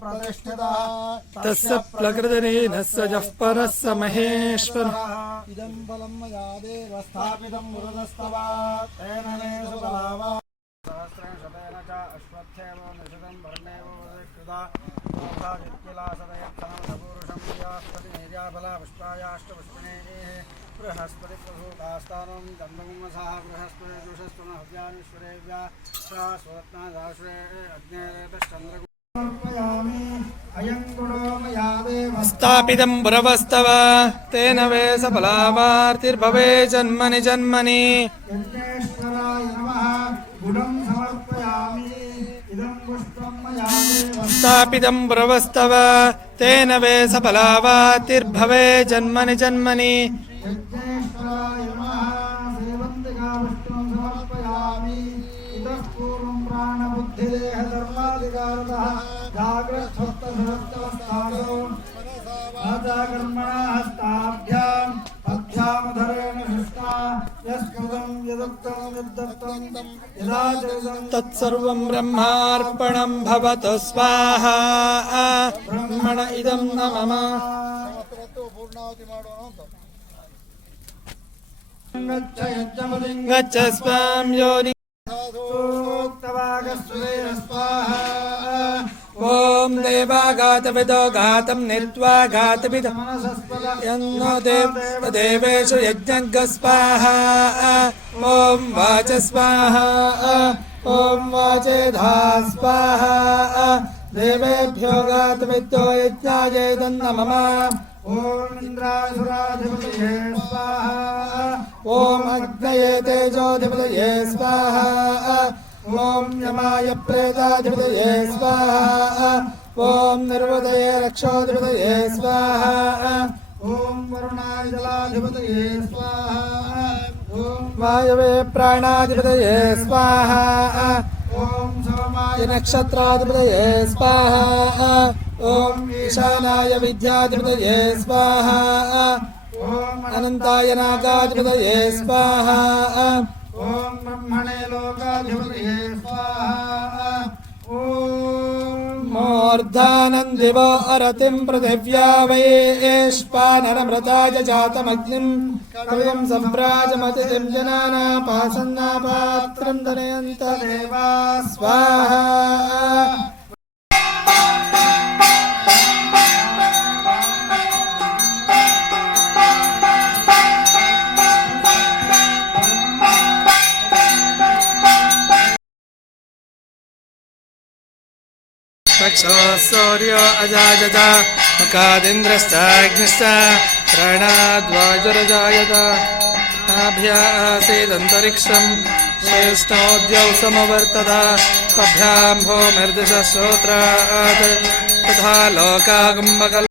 तस्य प्रकृतिरेन सजः परः स महेश्वरः इदं बलं मया देव स्थापितं मुरुदस्तवा तेन मे सुबलावा सहस्रेण शतेन च अश्वत्थेव निषदं वर्णेव वदकृता मोक्षादित्यलासदयत्सनमधपूरुषं यास्पतिनेर्याफला पुष्पायाष्टपुष्पिणेः बृहस्पतिप्रभूतास्तानं गन्धमुमसः बृहस्पतिदुषस्तुनः हव्यानीश्वरेव्या स्वरत्नादाश्रे अग्नेरेतश्चन्द्र स्थापितं पुरवस्तव तेन वे सफलावार्तिर्भवे जन्मनि जन्मनि स्थापितं पुरवस्तव तेन वे सफलावार्तिर्भवे जन्मनि जन्मनि तत्सर्वं ब्रह्मार्पणं भवतु स्वाहा ब्रह्मण इदं न मम गच्छ स्वां योनि ओम देवाघातविदो घातं नीत्वा घातविदो यन्नो देवेषु यज्ञः स्वाहा ओम वाच स्वाहा ओम वाचेधा स्वाहा देवेभ्यो घातविदो यज्ञाय तन्नमः ओम इंद्रासुराधिपतये स्वाहा ओम अग्नये तेजोधिपतये स्वाहा ओम यमाय प्रेताधिपतये स्वाहा ओम निर्वदये रक्षोधिपतये स्वाहा ओम वरुणाय जलाधिपतये स्वाहा ओम वायवे प्राणाधिपतये स्वाहा ओम सोमाय नक्षत्राधिपतये स्वाहा ओम ईशानाय विद्याधिपतये स्वाहा ओम अनंताय नागाधिपतये स्वाहा ओम ब्रह्मणे लोकाधिपतये स्वाहा ओम मूर्धानन्दिवो अरतिं पृथिव्या वैश्वानरमृताय जातमग्निं कविं सम्प्राजमतिथिं जनानापासन्नापात्रं दनयन्त देवा स्वाहा रक्षो सूर्यो अजायत मकादिन्द्रश्चाग्निश्च प्राणाद्वायुरजायत आभ्यासीदन्तरिक्षं श्रेष्ठोद्यौ समवर्तत कभ्यां भूमिर्दिशः श्रोत्रात् तथा लोकागम्बकल्पः